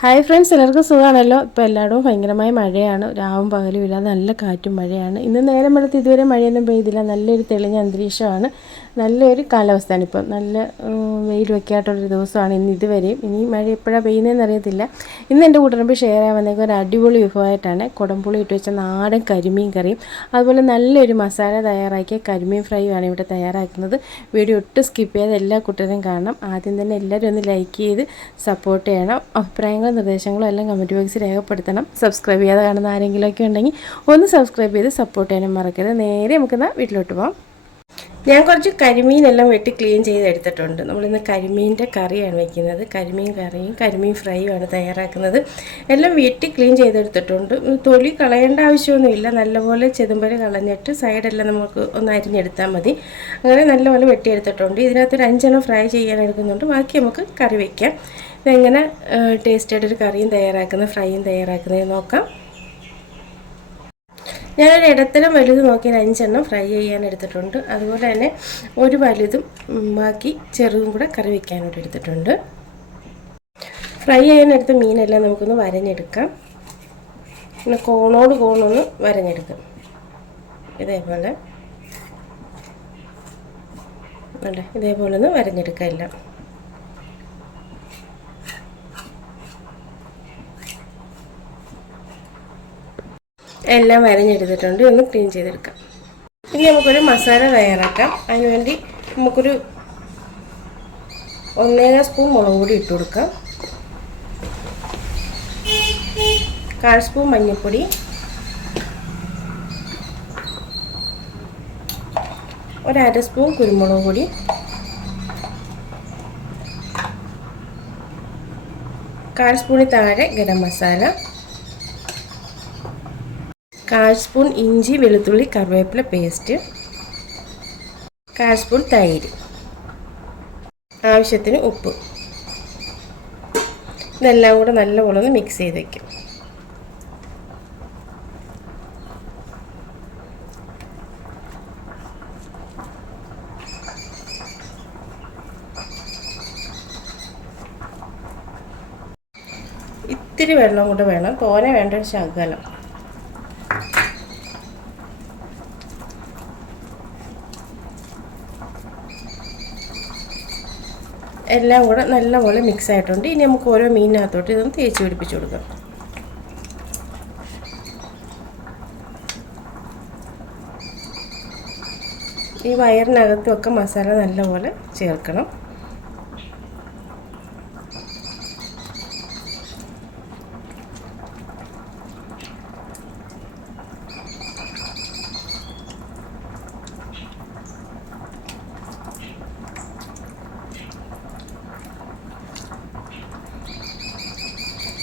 Hi friends എല്ലാവർക്കും സുഖമാണല്ലോ? ഇപ്പോൾ എല്ലായിടവും ഭയങ്കരമായ മഴയാണ്. രാവും പകലും ഇല്ല നല്ല കാറ്റും മഴയാണ്. ഇന്ന് നേരം വെളുത്ത് ഇതുവരെ മഴയൊന്നും പെയ്തില്ല. നല്ലൊരു തെളിഞ്ഞ അന്തരീക്ഷമാണ്. നല്ലൊരു കാലാവസ്ഥയാണ് ഇപ്പം. നല്ല വെയിൽ വെക്കാത്തൊരു ദിവസമാണ് ഇന്ന് ഇതുവരെയും. ഇനി മഴ എപ്പോഴാണ് പെയ്യുന്നതെന്ന് അറിയത്തില്ല. ഇന്ന് എന്റെ കൂട്ടുകാരമ്പ് ഷെയർ ചെയ്യാൻ വന്നേക്കും ഒരു അടിപൊളി വിഭവമായിട്ടാണ്. കുടംപുളി ഇട്ട് വെച്ച നാടൻ കരിമീൻ കറിയും. അതുപോലെ നല്ലൊരു മസാല തയ്യാറാക്കിയ കരിമീൻ ഫ്രൈയുമാണ് ഇവിടെ തയ്യാറാക്കുന്നത്. വീഡിയോ ഒട്ടും സ്കിപ്പ് ചെയ്യാതെ എല്ലാ കൂട്ടരും കാണണം. ആദ്യം തന്നെ എല്ലാവരും ഒന്ന് ലൈക്ക് ചെയ്ത് സപ്പോർട്ട് ചെയ്യണം. അഭിപ്രായങ്ങളും നിർദ്ദേശങ്ങളും എല്ലാം കമന്റ് ബോക്സിൽ രേഖപ്പെടുത്തണം. സബ്സ്ക്രൈബ് ചെയ്യാതെ കാണുന്ന ആരെങ്കിലുമൊക്കെ ഉണ്ടെങ്കിൽ ഒന്ന് സബ്സ്ക്രൈബ് ചെയ്ത് സപ്പോർട്ട് ചെയ്യാനും മറക്കരുത്. നേരെ നമുക്കെന്നാൽ വീട്ടിലോട്ട് പോകാം ഞാൻ കുറച്ച് കരിമീനെല്ലാം വെട്ടി ക്ലീൻ ചെയ്തെടുത്തിട്ടുണ്ട്. നമ്മളിന്ന് കരിമീന്റെ കറിയാണ് വെക്കുന്നത്. കരിമീൻ കറിയും കരിമീൻ ഫ്രൈയുമാണ് തയ്യാറാക്കുന്നത്. എല്ലാം വെട്ടി ക്ലീൻ ചെയ്തെടുത്തിട്ടുണ്ട്. തൊലി കളയേണ്ട ആവശ്യമൊന്നുമില്ല. നല്ലപോലെ ചെതുമ്പര് കളഞ്ഞിട്ട് സൈഡെല്ലാം നമുക്ക് ഒന്ന് അരിഞ്ഞെടുത്താൽ മതി. അങ്ങനെ നല്ലപോലെ വെട്ടിയെടുത്തിട്ടുണ്ട്. ഇതിനകത്തൊരു അഞ്ചെണ്ണം ഫ്രൈ ചെയ്യാൻ എടുക്കുന്നുണ്ട്. ബാക്കി നമുക്ക് കറി വയ്ക്കാം ഇതെങ്ങനെ ടേസ്റ്റായിട്ടൊരു കറിയും തയ്യാറാക്കുന്ന ഫ്രൈയും തയ്യാറാക്കുന്നത് നോക്കാം. ഞാനൊരു ഇടത്തരം വലുത് നോക്കി അഞ്ചെണ്ണം ഫ്രൈ ചെയ്യാൻ എടുത്തിട്ടുണ്ട്. അതുപോലെ തന്നെ ഒരു വലുതും ബാക്കി ചെറുതും കൂടെ കറി വയ്ക്കാനായിട്ട് എടുത്തിട്ടുണ്ട്. ഫ്രൈ ചെയ്യാനെടുത്ത മീനെല്ലാം നമുക്കൊന്ന് വരഞ്ഞെടുക്കാം. പിന്നെ കോണോട് കോണൊന്ന് വരഞ്ഞെടുക്കാം. ഇതേപോലെ. അല്ലേ ഇതേപോലെ ഒന്ന് വരഞ്ഞെടുക്കാം എല്ലാം. എല്ലാം വരഞ്ഞെടുത്തിട്ടുണ്ട് ഒന്ന് ക്ലീൻ ചെയ്തെടുക്കാം. ഇനി നമുക്കൊരു മസാല തയ്യാറാക്കാം. അതിനുവേണ്ടി നമുക്കൊരു ഒന്നേക സ്പൂൺ മുളക് പൊടി ഇട്ട് കൊടുക്കാം. കാൽ സ്പൂൺ മഞ്ഞൾപ്പൊടി. ഒരര സ്പൂൺ കുരുമുളക് പൊടി. കാൽ സ്പൂണിൽ താഴെ ഗരം മസാല കാൽ സ്പൂൺ ഇഞ്ചി വെളുത്തുള്ളി കറിവേപ്പില പേസ്റ്റ് കാൽ സ്പൂൺ തൈര്. ആവശ്യത്തിന് ഉപ്പ്. ഇതെല്ലാം കൂടെ നല്ലപോലെ ഒന്ന് മിക്സ് ചെയ്ത് വയ്ക്കും ഇത്തിരി വെള്ളം കൂടെ വേണം. തോനെ വേണ്ട ഒരു ശകലം. എല്ലാം കൂടെ നല്ലപോലെ മിക്സ് ആയിട്ടുണ്ട്. ഇനി നമുക്ക് ഓരോ മീനിനകത്തോട്ട് ഇതൊന്ന് തേച്ച് പിടിപ്പിച്ച് കൊടുക്കാം. ഈ വയറിനകത്തുമൊക്കെ മസാല നല്ലപോലെ ചേർക്കണം.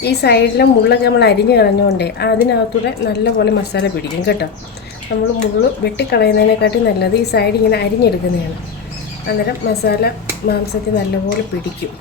ഈ സൈഡിലെ മുള്ളൊക്കെ നമ്മൾ അരിഞ്ഞ് കളഞ്ഞുകൊണ്ടേ അതിനകത്തൂടെ നല്ലപോലെ മസാല പിടിക്കും കേട്ടോ. നമ്മൾ മുള്ള് വെട്ടിക്കളയുന്നതിനെക്കാട്ടി നല്ലത് ഈ സൈഡ് ഇങ്ങനെ അരിഞ്ഞെടുക്കുന്നതാണ്. അന്നേരം മസാല മാംസത്തിൽ നല്ലപോലെ പിടിക്കും.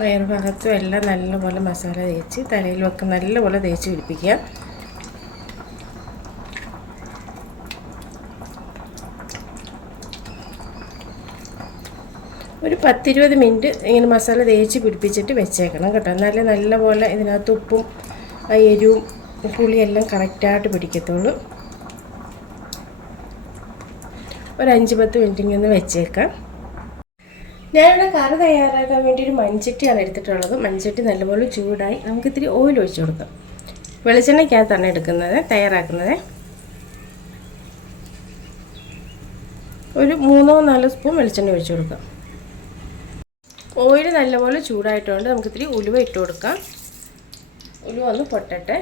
വയറുഭാഗത്തും എല്ലാം നല്ലപോലെ മസാല തേച്ച് തലയിലുമൊക്കെ നല്ലപോലെ തേച്ച് പിടിപ്പിക്കുക. ഒരു പത്തിരുപത് മിനിറ്റ് ഇങ്ങനെ മസാല തേച്ച് പിടിപ്പിച്ചിട്ട് വെച്ചേക്കണം കേട്ടോ. എന്നാലേ നല്ലപോലെ ഇതിനകത്ത് ഉപ്പും എരിവും പുളിയെല്ലാം കറക്റ്റായിട്ട് പിടിക്കത്തുള്ളൂ. ഒരു അഞ്ച് പത്ത് മിനിറ്റ് ഇങ്ങനെ വെച്ചേക്കാം. ഞാനിവിടെ കറി തയ്യാറാക്കാൻ വേണ്ടി ഒരു മൺചട്ടിയാണ് എടുത്തിട്ടുള്ളത്. മൺചട്ടി നല്ലപോലെ ചൂടായി നമുക്ക് ഇത്തിരി ഓയിൽ ഒഴിച്ച് കൊടുക്കാം. വെളിച്ചെണ്ണയ്ക്കകത്താണ് എടുക്കുന്നത് തയ്യാറാക്കുന്നത്. ഒരു മൂന്നോ നാലോ സ്പൂൺ വെളിച്ചെണ്ണ ഒഴിച്ചു കൊടുക്കാം. ഓയിൽ നല്ലപോലെ ചൂടായിട്ടുണ്ട് നമുക്ക് ഇത്തിരി ഉലുവ ഇട്ട് കൊടുക്കാം. ഉലുവ ഒന്ന് പൊട്ടട്ടെ.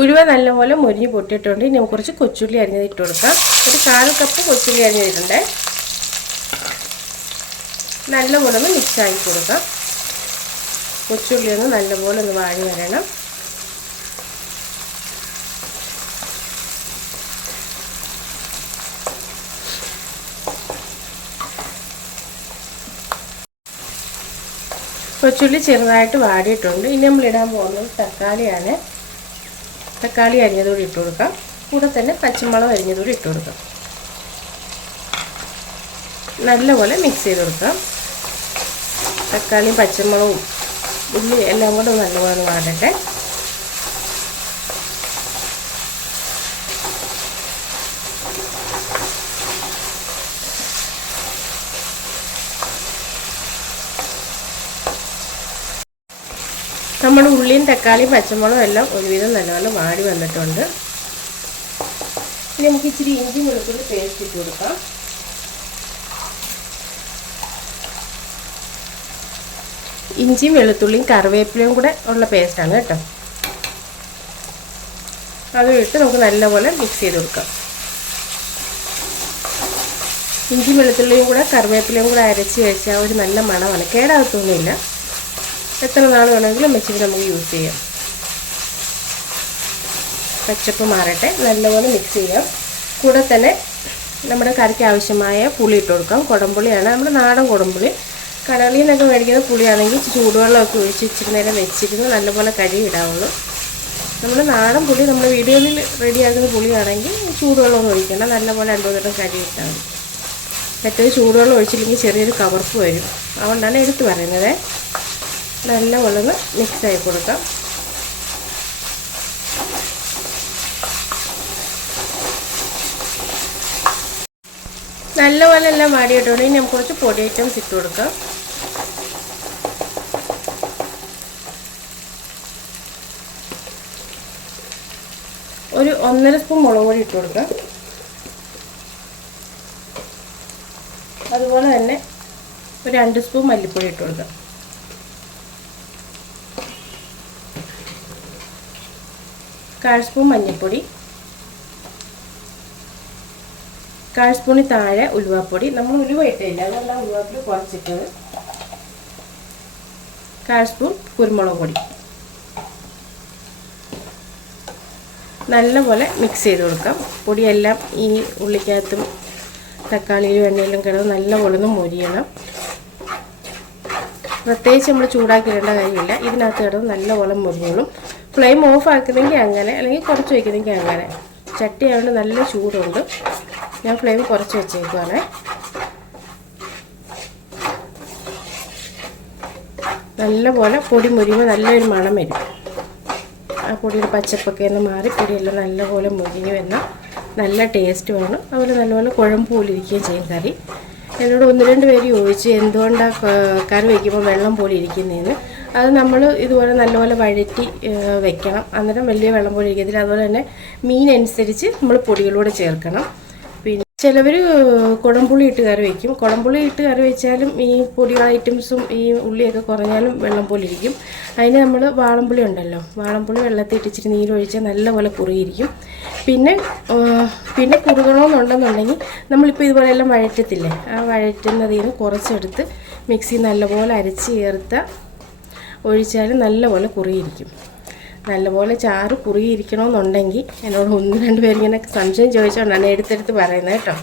ഉലുവ നല്ലപോലെ മുരിഞ്ഞ് പൊട്ടിയിട്ടുണ്ട് ഇനി നമുക്ക് കുറച്ച് കൊച്ചുള്ളി അരിഞ്ഞത് ഇട്ട് കൊടുക്കാം. ഒരു കാൽ കപ്പ് കൊച്ചുള്ളി അരിഞ്ഞിട്ടുണ്ടേ. നല്ലപോലെ ഒന്ന് മിക്സാക്കി കൊടുക്കാം. കൊച്ചുള്ളി ഒന്ന് നല്ലപോലെ ഒന്ന് വാഴി വരണം. കൊച്ചുള്ളി ചെറുതായിട്ട് വാടിയിട്ടുണ്ട്. ഇനി നമ്മൾ ഇടാൻ പോകുന്നത് തക്കാളിയാണ്. തക്കാളി അരിഞ്ഞതുകൂടി ഇട്ട് കൊടുക്കാം. കൂടെ തന്നെ പച്ചമുളക് അരിഞ്ഞതുകൂടി ഇട്ട് കൊടുക്കാം. നല്ലപോലെ മിക്സ് ചെയ്ത് കൊടുക്കാം. തക്കാളിയും പച്ചമുളകും ഉള്ളി എല്ലാം കൂടെ നല്ലപോലെ വാടട്ടെ. നമ്മുടെ ഉള്ളിയും തക്കാളിയും പച്ചമുളകും എല്ലാം ഒരുവിധം നല്ലപോലെ വാടി വന്നിട്ടുണ്ട്. ഇനി നമുക്ക് ഇച്ചിരി ഇഞ്ചി വെളുത്തുള്ളി പേസ്റ്റ് ഇട്ട് കൊടുക്കാം. ഇഞ്ചിയും വെളുത്തുള്ളിയും കറിവേപ്പിലയും കൂടെ ഉള്ള പേസ്റ്റാണ് കേട്ടോ. അത് ഇട്ട് നമുക്ക് നല്ലപോലെ മിക്സ് ചെയ്ത് കൊടുക്കാം. ഇഞ്ചി വെളുത്തുള്ളിയും കൂടെ കറിവേപ്പിലയും കൂടെ അരച്ച് കഴിച്ചാൽ ഒരു നല്ല മണമാണ്. കേടാകത്തൊന്നുമില്ല. എത്ര നാൾ വേണമെങ്കിലും വെച്ചിട്ട് നമുക്ക് യൂസ് ചെയ്യാം. പച്ചപ്പ് മാറട്ടെ. നല്ലപോലെ മിക്സ് ചെയ്യാം. കൂടെ തന്നെ നമ്മുടെ കറിക്ക് ആവശ്യമായ പുളി ഇട്ട് കൊടുക്കാം. കുടംപുളിയാണ്. നമ്മുടെ നാടൻ കുടംപുളി. കടകളിൽ നിന്നൊക്കെ മേടിക്കുന്ന പുളിയാണെങ്കിൽ ചൂടുവെള്ളമൊക്കെ ഒഴിച്ച് ഇച്ചിരി നേരം വെച്ചിരുന്ന് നല്ലപോലെ കഴുകി ഇടാവുള്ളൂ നമ്മുടെ നാടൻ പുളി നമ്മുടെ വീടുകളിൽ റെഡിയാക്കുന്ന പുളിയാണെങ്കിൽ ചൂടുവെള്ളമൊന്നും ഒഴിക്കേണ്ട. നല്ലപോലെ രണ്ടു നേരം കഴുകി ഇട്ടാൽ മതി. മറ്റേത് ചൂടുവെള്ളം ഒഴിച്ചില്ലെങ്കിൽ ചെറിയൊരു കവർപ്പ് വരും. അതുകൊണ്ടാണ് എടുത്ത് പറയുന്നത്. നല്ലപോലെ ഒന്ന് മിക്സായി കൊടുക്കാം. നല്ലപോലെ എല്ലാം വാടിയിട്ടുണ്ട്. ഇനി നമുക്ക് കുറച്ച് പൊടി ഐറ്റംസ് ഇട്ട് കൊടുക്കാം ഒരു ഒന്നര സ്പൂൺ മുളക് പൊടി ഇട്ട് കൊടുക്കാം അതുപോലെ തന്നെ ഒരു രണ്ട് സ്പൂൺ മല്ലിപ്പൊടി ഇട്ട് കൊടുക്കാം കാൽ സ്പൂൺ മഞ്ഞൾപ്പൊടി. കാൽ സ്പൂണിൽ താഴെ ഉലുവാപ്പൊടി. നമ്മൾ ഉലുവ ഇട്ടില്ല അതുകൊണ്ടാണ് ഉലുവാപ്പൊടി കുറച്ചിട്ടത്. കാൽ സ്പൂൺ കുരുമുളക് പൊടി. നല്ലപോലെ മിക്സ് ചെയ്ത് കൊടുക്കാം. പൊടിയെല്ലാം ഈ ഉള്ളിക്കകത്തും തക്കാളിയിലും എണ്ണയിലും കിടന്ന് നല്ലപോലെ ഒന്ന് മൊരിയണം. പ്രത്യേകിച്ച് നമ്മൾ ചൂടാക്കിയിടേണ്ട കാര്യമില്ല. ഇതിനകത്ത് കിടന്ന് നല്ലപോലെ മുരിഞ്ഞോളും. ഫ്ലെയിം ഓഫ് ആക്കുന്നെങ്കിൽ അങ്ങനെ അല്ലെങ്കിൽ കുറച്ച് വയ്ക്കുന്നെങ്കിൽ അങ്ങനെ. ചട്ടി ആയതുകൊണ്ട് നല്ല ചൂടുണ്ട്. ഞാൻ ഫ്ലെയിം കുറച്ച് വെച്ചേക്കുവാണേ. നല്ലപോലെ പൊടി മുരിയുമ്പോൾ നല്ലൊരു മണം വരും. ആ പൊടിയുടെ പച്ചപ്പൊക്കെ ഒന്ന് മാറി പൊടിയെല്ലാം നല്ലപോലെ മുരിഞ്ഞു വന്നാൽ നല്ല ടേസ്റ്റ് വേണം. അതുപോലെ നല്ലപോലെ കുഴമ്പ് പോലെ ഇരിക്കുകയും ചെയ്യും കറി. എന്നോട് ഒന്ന് രണ്ട് പേര് ചോദിച്ചു എന്തുകൊണ്ടാണ് കറി വയ്ക്കുമ്പോൾ വെള്ളം പോലെ ഇരിക്കുന്നതെന്ന് അത് നമ്മൾ ഇതുപോലെ നല്ലപോലെ വഴറ്റി വെക്കണം. അന്നേരം വലിയ വെള്ളം പോലെ ഇരിക്കത്തില്ല. അതുപോലെ തന്നെ മീൻ അനുസരിച്ച് നമ്മൾ പൊടികളൂടെ ചേർക്കണം. ചിലവർ കുടംപുളി ഇട്ട് കറി വയ്ക്കും കുടംപുളി ഇട്ട് കറി വെച്ചാലും ഈ പൊടികൾ ഐറ്റംസും ഈ ഉള്ളിയൊക്കെ കുറഞ്ഞാലും വെള്ളം പോലെ ഇരിക്കും. അതിന് നമ്മൾ വാളംപുളി ഉണ്ടല്ലോ. വാളംപുളി വെള്ളത്തിൽ ഇട്ടിച്ചിട്ട് നീരൊഴിച്ചാൽ നല്ലപോലെ കുറുകിയിരിക്കും. പിന്നെ പിന്നെ കുറുകണമെന്നുണ്ടെന്നുണ്ടെങ്കിൽ നമ്മളിപ്പോൾ ഇതുപോലെയെല്ലാം വഴറ്റത്തില്ലേ? ആ വഴറ്റുന്നതിൽ നിന്ന് കുറച്ചെടുത്ത് മിക്സി നല്ലപോലെ അരച്ച് ചേർത്ത ഒഴിച്ചാൽ നല്ലപോലെ കുറിയിരിക്കും നല്ലപോലെ ചാറ് കുറുകിയിരിക്കണമെന്നുണ്ടെങ്കിൽ എന്നോട് ഒന്ന് രണ്ട് പേരിങ്ങനെ സംശയം ചോദിച്ചുകൊണ്ടാണ് എടുത്തെടുത്ത് പറയുന്നത് കേട്ടോ.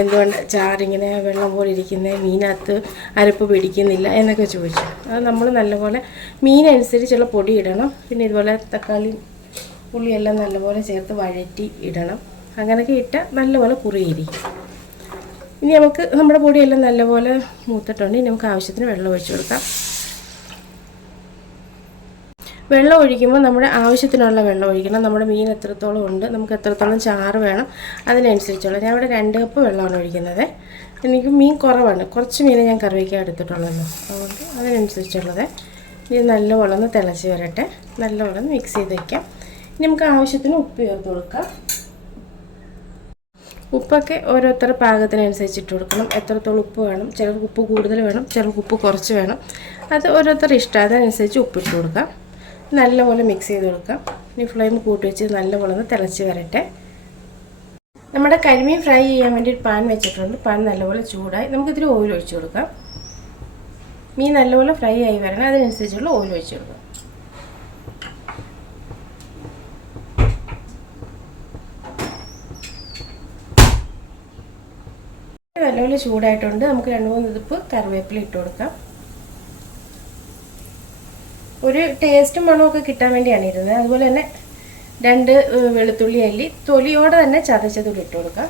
എന്തുകൊണ്ട് ചാറിങ്ങനെ വെള്ളം പോലെ ഇരിക്കുന്നത് മീനകത്ത് അരപ്പ് പിടിക്കുന്നില്ല എന്നൊക്കെ ചോദിച്ചു. അത് നമ്മൾ നല്ലപോലെ മീനനുസരിച്ചുള്ള പൊടി ഇടണം. പിന്നെ ഇതുപോലെ തക്കാളി പുളിയെല്ലാം നല്ലപോലെ ചേർത്ത് വഴറ്റി ഇടണം. അങ്ങനെയൊക്കെ ഇട്ടാൽ നല്ലപോലെ കുറുകിയിരിക്കും. ഇനി നമുക്ക് നമ്മുടെ പൊടിയെല്ലാം നല്ലപോലെ മൂത്തിട്ടുണ്ട്. ഇനി നമുക്ക് ആവശ്യത്തിന് വെള്ളം ഒഴിച്ചു കൊടുക്കാം. വെള്ളം ഒഴിക്കുമ്പോൾ നമ്മുടെ ആവശ്യത്തിനുള്ള വെള്ളം ഒഴിക്കണം. നമ്മുടെ മീൻ എത്രത്തോളം ഉണ്ട് നമുക്ക് എത്രത്തോളം ചാറ് വേണം അതിനനുസരിച്ചുള്ള. ഞാൻ ഇവിടെ രണ്ട് കപ്പ് വെള്ളമാണ് ഒഴിക്കുന്നത്. എനിക്ക് മീൻ കുറവാണ്. കുറച്ച് മീനെ ഞാൻ കറി വയ്ക്കാൻ അതുകൊണ്ട് അതിനനുസരിച്ചുള്ളത്. ഇത് നല്ലവണ്ണം ഒന്ന് തിളച്ച് വരട്ടെ. നല്ലവണ്ണം മിക്സ് ചെയ്ത് വയ്ക്കാം ഇനി നമുക്ക് ആവശ്യത്തിന് ഉപ്പ് ചേർത്ത് കൊടുക്കാം. ഉപ്പൊക്കെ ഓരോരുത്തരുടെ പാകത്തിനനുസരിച്ച് ഇട്ട് കൊടുക്കണം. എത്രത്തോളം ഉപ്പ് വേണം. ചിലർക്ക് ഉപ്പ് കൂടുതൽ വേണം ചിലർക്ക് ഉപ്പ് കുറച്ച് വേണം. അത് ഓരോരുത്തരുടെ ഇഷ്ടം. അതനുസരിച്ച് ഉപ്പിട്ട് കൊടുക്കാം. നല്ലപോലെ മിക്സ് ചെയ്ത് കൊടുക്കാം. ഇനി ഫ്ലെയിം കൂട്ടി വെച്ച് നല്ലപോലെ ഒന്ന് തിളച്ച് വരട്ടെ. നമ്മുടെ കരിമീൻ ഫ്രൈ ചെയ്യാൻ വേണ്ടി ഒരു പാൻ വെച്ചിട്ടുണ്ട്. പാൻ നല്ലപോലെ ചൂടായി. നമുക്കിതിരി ഓയിൽ ഒഴിച്ച് കൊടുക്കാം. മീൻ നല്ലപോലെ ഫ്രൈ ആയി വരണം. അതിനനുസരിച്ചുള്ള ഓയിൽ ഒഴിച്ച് കൊടുക്കാം. നല്ലപോലെ ചൂടായിട്ടുണ്ട്. നമുക്ക് രണ്ട് മൂന്ന് ഇതിപ്പ് കറിവേപ്പില ഇട്ട് കൊടുക്കാം. ഒരു ടേസ്റ്റും മണമൊക്കെ കിട്ടാൻ വേണ്ടിയാണ് ഇരുന്നത്. അതുപോലെ തന്നെ രണ്ട് വെളുത്തുള്ളി അല്ലി തൊലിയോടെ തന്നെ ചതച്ചതും ഇട്ട് കൊടുക്കാം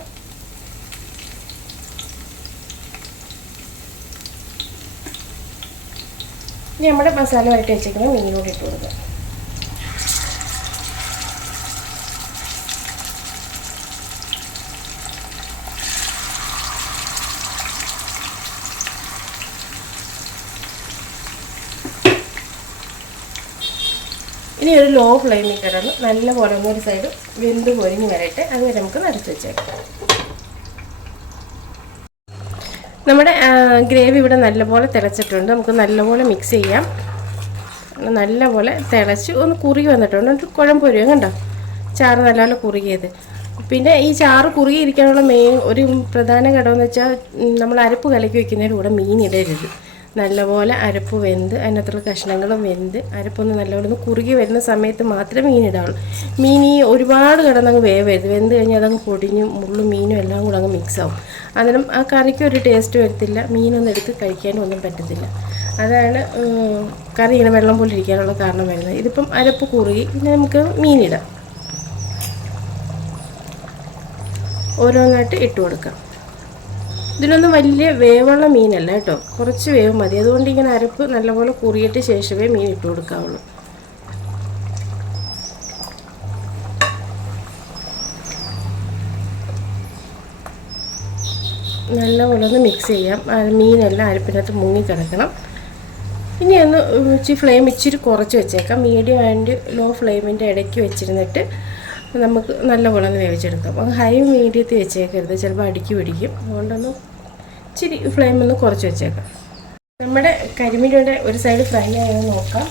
ഇനി നമ്മുടെ മസാല വരട്ടി വെച്ചേക്കുന്ന മീനിലൂടെ ഇട്ട് കൊടുക്കാം ഒരു ലോ ഫ്ലെയിമിൽ കിടന്ന് നല്ലപോലെ ഒന്ന് ഒരു സൈഡ് വെന്ത് പൊരിഞ്ഞ് വരട്ടെ. അതുവരെ നമുക്ക് നിറച്ച് വെച്ചേക്കാം. നമ്മുടെ ഗ്രേവി ഇവിടെ നല്ലപോലെ തിളച്ചിട്ടുണ്ട്. നമുക്ക് നല്ലപോലെ മിക്സ് ചെയ്യാം. നല്ലപോലെ തിളച്ച് ഒന്ന് കുറുകി വന്നിട്ടുണ്ട്. ഒരു കുഴമ്പ് വരും. കണ്ടോ? ചാറ് നല്ലപോലെ കുറുകിയത്. പിന്നെ ഈ ചാറ് കുറുകിയിരിക്കാനുള്ള മെയിൻ ഒരു പ്രധാന ഘടകം എന്ന് വെച്ചാൽ നമ്മൾ അരപ്പ് കലക്കി വെക്കുന്നതിന് കൂടെ മീൻ ഇടരുത്. നല്ലപോലെ അരപ്പ് വെന്ത് അതിനകത്തുള്ള കഷ്ണങ്ങളും വെന്ത് അരപ്പൊന്ന് നല്ലപോലെ ഒന്ന് കുറുകി വരുന്ന സമയത്ത് മാത്രമേ മീൻ ഇടാവുള്ളൂ. മീൻ ഈ ഒരുപാട് കിടന്നങ്ങ് വേവരുത്. വെന്ത് കഴിഞ്ഞാൽ അതങ്ങ് പൊടിഞ്ഞും മുള്ളും മീനും എല്ലാം കൂടെ അങ്ങ് മിക്സ് ആവും. അന്നേരം ആ കറിക്ക് ഒരു ടേസ്റ്റ് വരത്തില്ല. മീനൊന്നും എടുത്ത് കഴിക്കാനും ഒന്നും പറ്റത്തില്ല. അതാണ് കറി ഇങ്ങനെ വെള്ളം പോലെ ഇരിക്കാനുള്ള കാരണം വരുന്നത്. ഇതിപ്പം അരപ്പ് കുറുകി പിന്നെ നമുക്ക് മീനിടാം ഓരോന്നായിട്ട് ഇട്ട് കൊടുക്കാം. ഇതിലൊന്നും വലിയ വേവുള്ള മീനല്ല കേട്ടോ. കുറച്ച് വേവ് മതി. അതുകൊണ്ട് ഇങ്ങനെ അരപ്പ് നല്ലപോലെ കുറിയിട്ട് ശേഷമേ മീൻ ഇട്ട് കൊടുക്കാവുള്ളൂ. നല്ലപോലെ ഒന്ന് മിക്സ് ചെയ്യാം. മീനെല്ലാം അരപ്പിനകത്ത് മുങ്ങി കിടക്കണം ഇനി ഒന്ന് ഇച്ചിരി ഫ്ലെയിം ഇച്ചിരി കുറച്ച് വെച്ചേക്കാം. മീഡിയം ആൻഡ് ലോ ഫ്ലെയിമിന്റെ ഇടയ്ക്ക് വെച്ചിരുന്നിട്ട് നമുക്ക് നല്ലപോലെ ഒന്ന് വേവിച്ചെടുക്കാം. അപ്പോൾ ഹൈ മീഡിയത്തിൽ വെച്ചേക്കരുത്. ചിലപ്പോൾ അടുക്കി പിടിക്കും. അതുകൊണ്ടൊന്ന് ഇച്ചിരി ഫ്ലെയിം ഒന്ന് കുറച്ച് വെച്ചേക്കാം. നമ്മുടെ കരിമീനിയുടെ ഒരു സൈഡ് ഫ്രൈ ആയി നോക്കാം.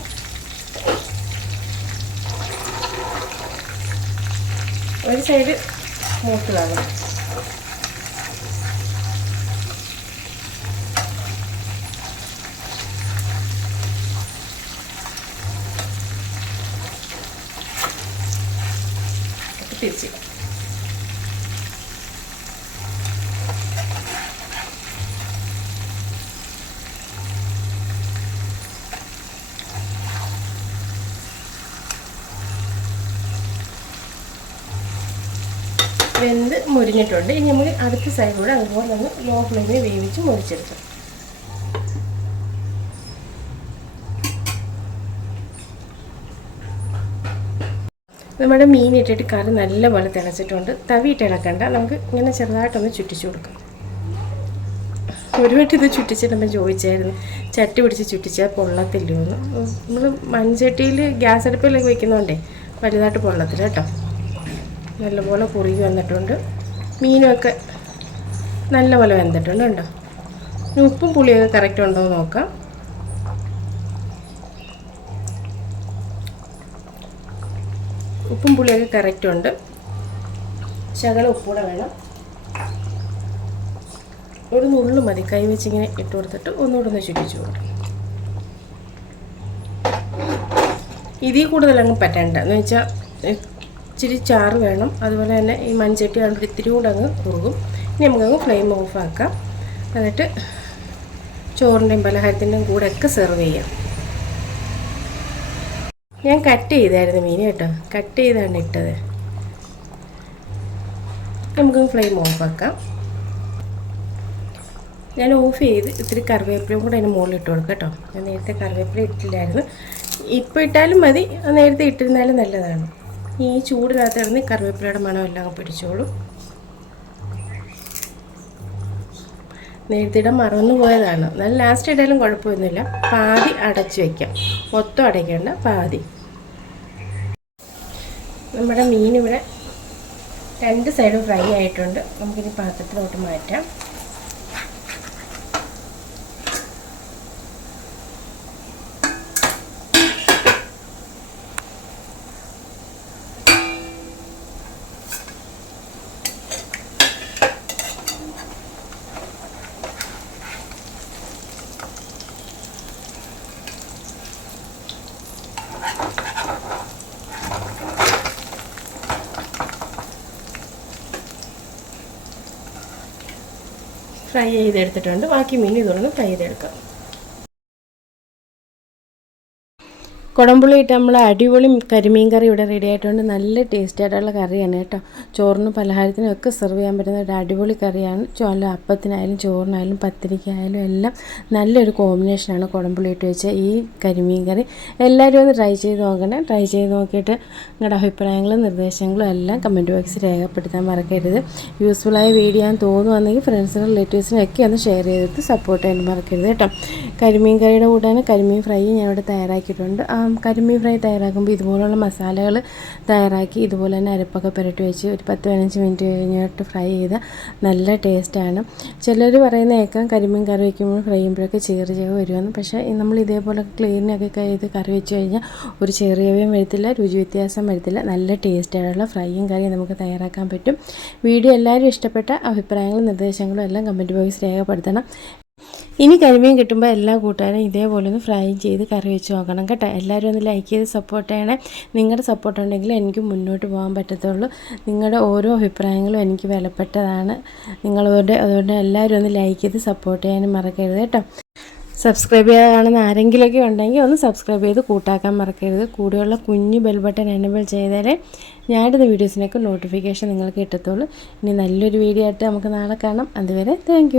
ഒരു സൈഡ് മൂത്തതാണ് അപ്പോൾ തിരിച്ച് വെന്ത് മുരിഞ്ഞിട്ടുണ്ട്. ഇനി നമുക്ക് അടുത്ത സൈഡിലൂടെ അതുപോലെ ഒന്ന് ലോ ഫ്ലെയിമിൽ വേവിച്ച് മുറിച്ചെടുക്കാം നമ്മുടെ മീൻ ഇട്ടിട്ട് കറി നല്ലപോലെ തിളച്ചിട്ടുണ്ട്. തവിയിട്ട് ഇളക്കണ്ട. നമുക്ക് ഇങ്ങനെ ചെറുതായിട്ടൊന്ന് ചുറ്റിച്ചു കൊടുക്കാം. ഒരു വട്ടം ഇത് ചുറ്റിച്ചിട്ടപ്പോൾ ചോദിച്ചായിരുന്നു. ചട്ടി പിടിച്ച് ചുറ്റിച്ചാൽ പൊള്ളത്തില്ലോ എന്ന്. നമ്മൾ മൺചട്ടിയിൽ ഗ്യാസ് അടുപ്പിലൊക്കെ വെക്കുന്നതുകൊണ്ടേ വലുതായിട്ട് പൊള്ളത്തില്ല കേട്ടോ. നല്ലപോലെ കുറുകി വന്നിട്ടുണ്ട്. മീനൊക്കെ നല്ലപോലെ വെന്തിട്ടുണ്ട് കേട്ടോ ഉപ്പും പുളിയൊക്കെ കറക്റ്റ് ഉണ്ടോ എന്ന് നോക്കാം. ഉപ്പും പുളിയൊക്കെ കറക്റ്റ് ഉണ്ട്. ശകല ഉപ്പൂടെ വേണം. ഒരു നുള്ളു മതി. കൈ വെച്ചിങ്ങനെ ഇട്ട് കൊടുത്തിട്ട് ഒന്നുകൂടെ ഒന്ന് ചുറ്റിച്ചു കൊടുക്കും ഇതിൽ കൂടുതലങ്ങ് പറ്റണ്ട. എന്ന് വെച്ചാൽ ഇച്ചിരി ചാറ് വേണം. അതുപോലെ തന്നെ ഈ മൺചട്ടി കണ്ടിട്ട് ഇത്തിരി കൂടെ അങ്ങ് കുറുകും. ഇനി നമുക്കങ്ങ് ഫ്ലെയിം ഓഫാക്കാം എന്നിട്ട് ചോറിന്റെയും പലഹാരത്തിന്റെയും കൂടെ ഒക്കെ സെർവ് ചെയ്യാം. ഞാൻ കട്ട് ചെയ്തായിരുന്നു മീൻ കേട്ടോ. കട്ട് ചെയ്താണ് ഇട്ടത്. നമുക്ക് ഫ്ലെയിം ഓഫ് ആക്കാം. ഞാൻ ഓഫ് ചെയ്ത് ഇത്തിരി കറിവേപ്പിലയും കൂടെ അതിന് മുകളിൽ ഇട്ട് കൊടുക്കാം കേട്ടോ. ഞാൻ നേരത്തെ കറിവേപ്പില ഇട്ടില്ലായിരുന്നു. ഇപ്പോൾ ഇട്ടാലും മതി. നേരത്തെ ഇട്ടിരുന്നാലും നല്ലതാണ്. ഈ ചൂടിനകത്ത് കിടന്ന് കറിവേപ്പിലയുടെ മണമെല്ലാം പിടിച്ചോളും. നേരത്തെ മറന്നു പോയതാണ്. എന്നാലും ലാസ്റ്റ് ഇടയിലും കുഴപ്പമൊന്നുമില്ല. പാതി അടച്ചു വയ്ക്കാം മൊത്തം അടയ്ക്കേണ്ട പാതി. നമ്മുടെ മീൻ ഇവിടെ രണ്ട് സൈഡും ഫ്രൈ ആയിട്ടുണ്ട്. നമുക്കിനി പാത്രത്തിലോട്ട് മാറ്റാം. ഫ്രൈ ചെയ്തെടുത്തിട്ടുണ്ട്. ബാക്കി മീൻ ഇതൊന്ന് ഫ്രൈ ചെയ്തെടുക്കാം. കുടംപുളി ഇട്ട് നമ്മൾ അടിപൊളി കരിമീൻ കറി ഇവിടെ റെഡി ആയിട്ടുണ്ട്. നല്ല ടേസ്റ്റ് ആയിട്ടുള്ള കറിയാണ് കേട്ടോ. ചോറിനും പലഹാരത്തിനും ഒക്കെ സെർവ് ചെയ്യാൻ പറ്റുന്ന ഒരു അടിപൊളി കറിയാണ്. ചോല അപ്പത്തിനായാലും ചോറിനായാലും പത്തിരിക്കായാലും എല്ലാം നല്ലൊരു കോമ്പിനേഷനാണ് കുടംപുളി ഇട്ട് വെച്ച ഈ കരിമീൻ കറി. എല്ലാവരും ഒന്ന് ട്രൈ ചെയ്ത് നോക്കണേ. ട്രൈ ചെയ്ത് നോക്കിയിട്ട് നിങ്ങളുടെ അഭിപ്രായങ്ങളും നിർദ്ദേശങ്ങളും എല്ലാം കമന്റ് ബോക്സിൽ രേഖപ്പെടുത്താൻ മറക്കരുത്. യൂസ്ഫുള്ളായ വീഡിയോ ഞാൻ തോന്നുവാണെങ്കിൽ ഫ്രണ്ട്സിനും റിലേറ്റീവ്സിനും ഒക്കെ ഒന്ന് ഷെയർ ചെയ്തിട്ട് സപ്പോർട്ട് ചെയ്യാൻ മറക്കരുത് കേട്ടോ. കരിമീൻ കറിയുടെ കൂടെയാണ് കരിമീൻ ഫ്രൈ ഞാൻ ഇവിടെ തയ്യാറാക്കിയിട്ടുണ്ട്. ആ കരിമീൻ ഫ്രൈ തയ്യാറാക്കുമ്പോൾ ഇതുപോലുള്ള മസാലകൾ തയ്യാറാക്കി ഇതുപോലെ തന്നെ അരപ്പൊക്കെ പുരട്ടി വെച്ച് ഒരു പത്ത് പതിനഞ്ച് മിനിറ്റ് കഴിഞ്ഞിട്ട് ഫ്രൈ ചെയ്ത നല്ല ടേസ്റ്റാണ്. ചിലർ പറയുന്ന ഏക്കം കരിമീൻ കറി വയ്ക്കുമ്പോൾ ഫ്രൈ ചെയ്യുമ്പോഴൊക്കെ ചെറിയ ചേവ് വരുമെന്ന്. പക്ഷേ നമ്മൾ ഇതേപോലെ ക്ലീനൊക്കെ ചെയ്ത് കറി വെച്ച് കഴിഞ്ഞാൽ ഒരു ചെറിയവയും വരത്തില്ല രുചി വ്യത്യാസം വരത്തില്ല. നല്ല ടേസ്റ്റായിട്ടുള്ള ഫ്രൈയും കറിയും നമുക്ക് തയ്യാറാക്കാൻ പറ്റും. വീഡിയോ എല്ലാവരും ഇഷ്ടപ്പെട്ട അഭിപ്രായങ്ങളും നിർദ്ദേശങ്ങളും എല്ലാം കമന്റ് ബോക്സിൽ രേഖപ്പെടുത്തണം. ഇനി കരിമീൻ കിട്ടുമ്പോൾ എല്ലാ കൂട്ടുകാരും ഇതേപോലെ ഒന്ന് ഫ്രൈ ചെയ്ത് കറി വെച്ച് നോക്കണം കേട്ടോ. എല്ലാവരും ഒന്ന് ലൈക്ക് ചെയ്ത് സപ്പോർട്ട് ചെയ്യണേ. നിങ്ങളുടെ സപ്പോർട്ട് ഉണ്ടെങ്കിൽ എനിക്ക് മുന്നോട്ട് പോകാൻ പറ്റത്തുള്ളൂ. നിങ്ങളുടെ ഓരോ അഭിപ്രായങ്ങളും എനിക്ക് വിലപ്പെട്ടതാണ്. നിങ്ങളോട് അതുകൊണ്ട് എല്ലാവരും ഒന്ന് ലൈക്ക് ചെയ്ത് സപ്പോർട്ട് ചെയ്യാനും മറക്കരുത് കേട്ടോ. സബ്സ്ക്രൈബ് ചെയ്യാതെ കാണുന്ന ആരെങ്കിലുമൊക്കെ ഉണ്ടെങ്കിൽ ഒന്ന് സബ്സ്ക്രൈബ് ചെയ്ത് കൂട്ടാക്കാൻ മറക്കരുത്. കൂടെയുള്ള കുഞ്ഞു ബെൽ ബട്ടൺ എനബിൾ ചെയ്താലേ ഞാനിടുന്ന വീഡിയോസിനൊക്കെ നോട്ടിഫിക്കേഷൻ നിങ്ങൾക്ക് കിട്ടത്തുള്ളൂ. ഇനി നല്ലൊരു വീഡിയോ ആയിട്ട് നമുക്ക് നാളെ കാണാം. അതുവരെ താങ്ക്